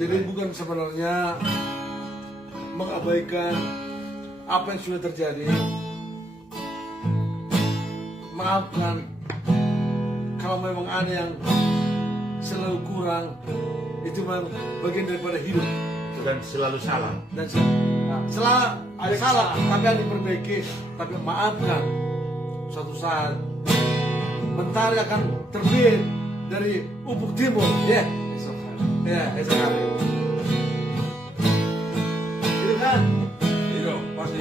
Jadi bukan sebenarnya mengabaikan apa yang sudah terjadi. Maafkan kalau memang ada yang selalu kurang, itu memang bagian daripada hidup. Dan selalu salah. Dan selalu ada salah, tapi ada diperbaiki. Tapi maafkan, suatu saat mentari akan terbit dari ufuk timur. Ya, esok hari. Gitu kan? Iya, pasti.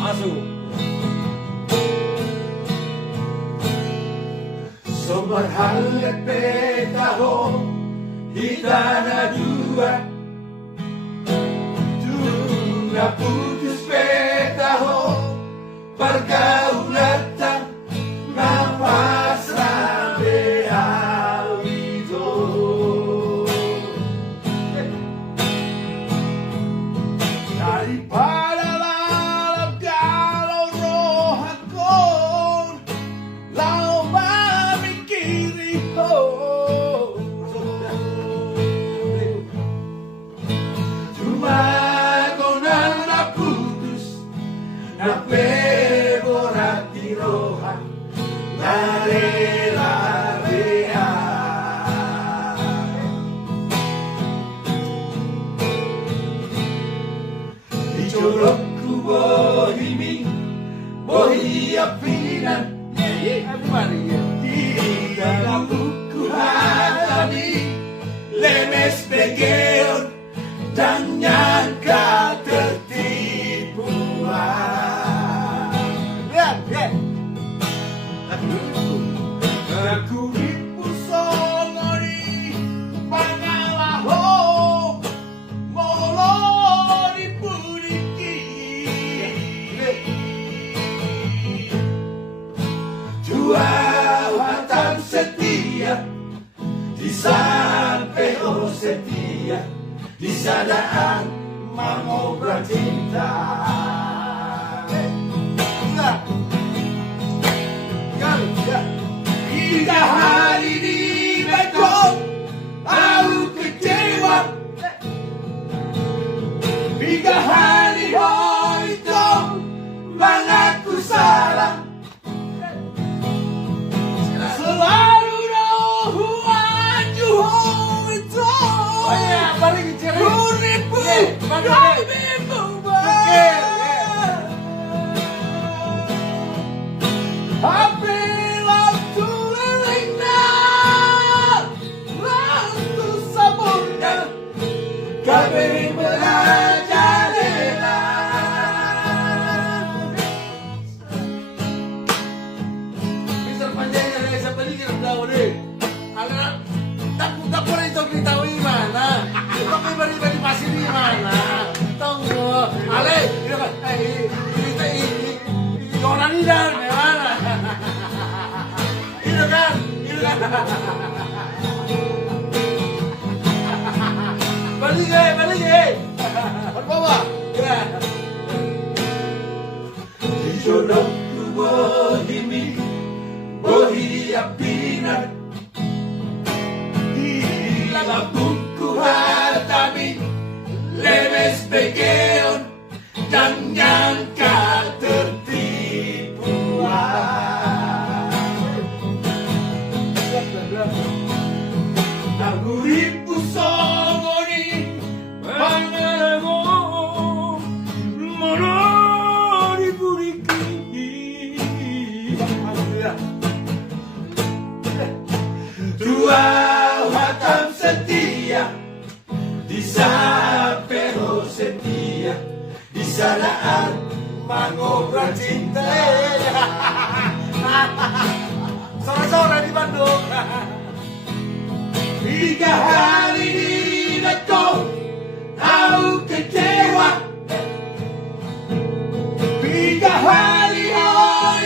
Masuk. Sobat hangat petaho Hitana dua Tuna putus petaho Pergaulatan Nafas rambe awito Daripada malam kalau rohaku Lau memikiri Cuma kau nana putus Na peborati roha Narela rea Dicolokku bohimi Bohi apinan di dalam buku hati lemes begeon dan nyangka tertipuan. Aku ribu songori pangalaho molo dipuriki. Dua watam setia di sampai oh setia di sadaan mengobrak cinta. Tiga hari di Bangkok aku kecewa. Tiga hari itu mengaku salah. Selalu rohuan juhong itu balik bicara. Kuripu Kamimu Apabila tulingnya Lalu sabunnya Kami berjadilah Bisa panjangnya dari siapa ini kita tahu deh. Anak tak pernah itu kita tahu di mana. Kita pribadi di pasir di mana. Tahu nggak? Ale, ini kan, ini orang ini dan mana? Ini kan. Balik ye. Berbawa. Ya. Dijodohku bohimi Bohi apinan Di labungku hatami Lemes begeon Dan nyangka tertipuan Naguripu songoni Pangalamo Monori buriki Dua watam setia Di sapero setia Di sanaan mengobrak cinta Sore-sore di Bandung. Tiga hari di Dato Tahu kecewa Tiga hari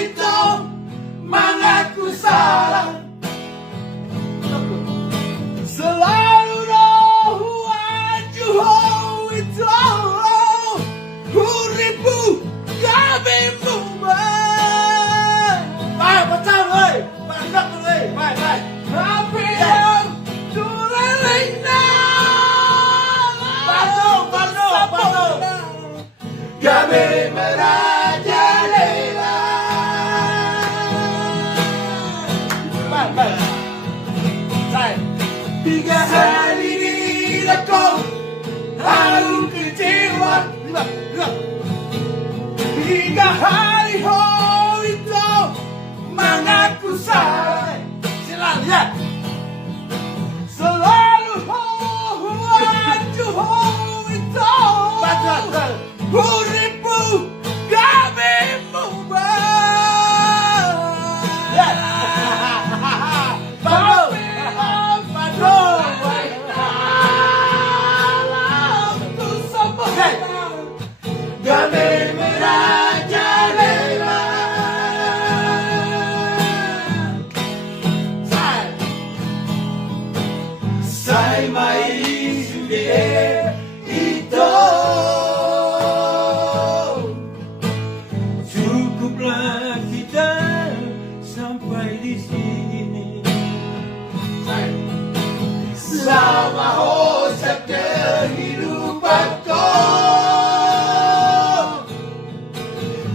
itu mengaku salah Selalu rohuan juhong itu Kuripu kami mubah Tiga hari ini kau lalu kecewa. Tiga hari itu mengaku salah. Silakan ya. Selalu hancur itu. Betul. Beribu kami membuat. Bagus. Kami merajalela. Sai mai sudah itu. Cukuplah kita sampai di sini. Sama hosep kehidupanku.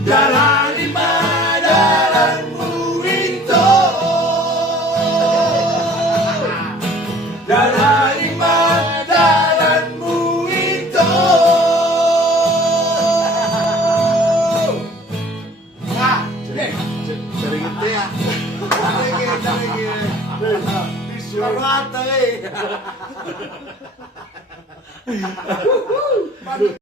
Jalani jalanmu itu. Jalani jalanmu itu. Nah, sering itu ya. Sering. Rata,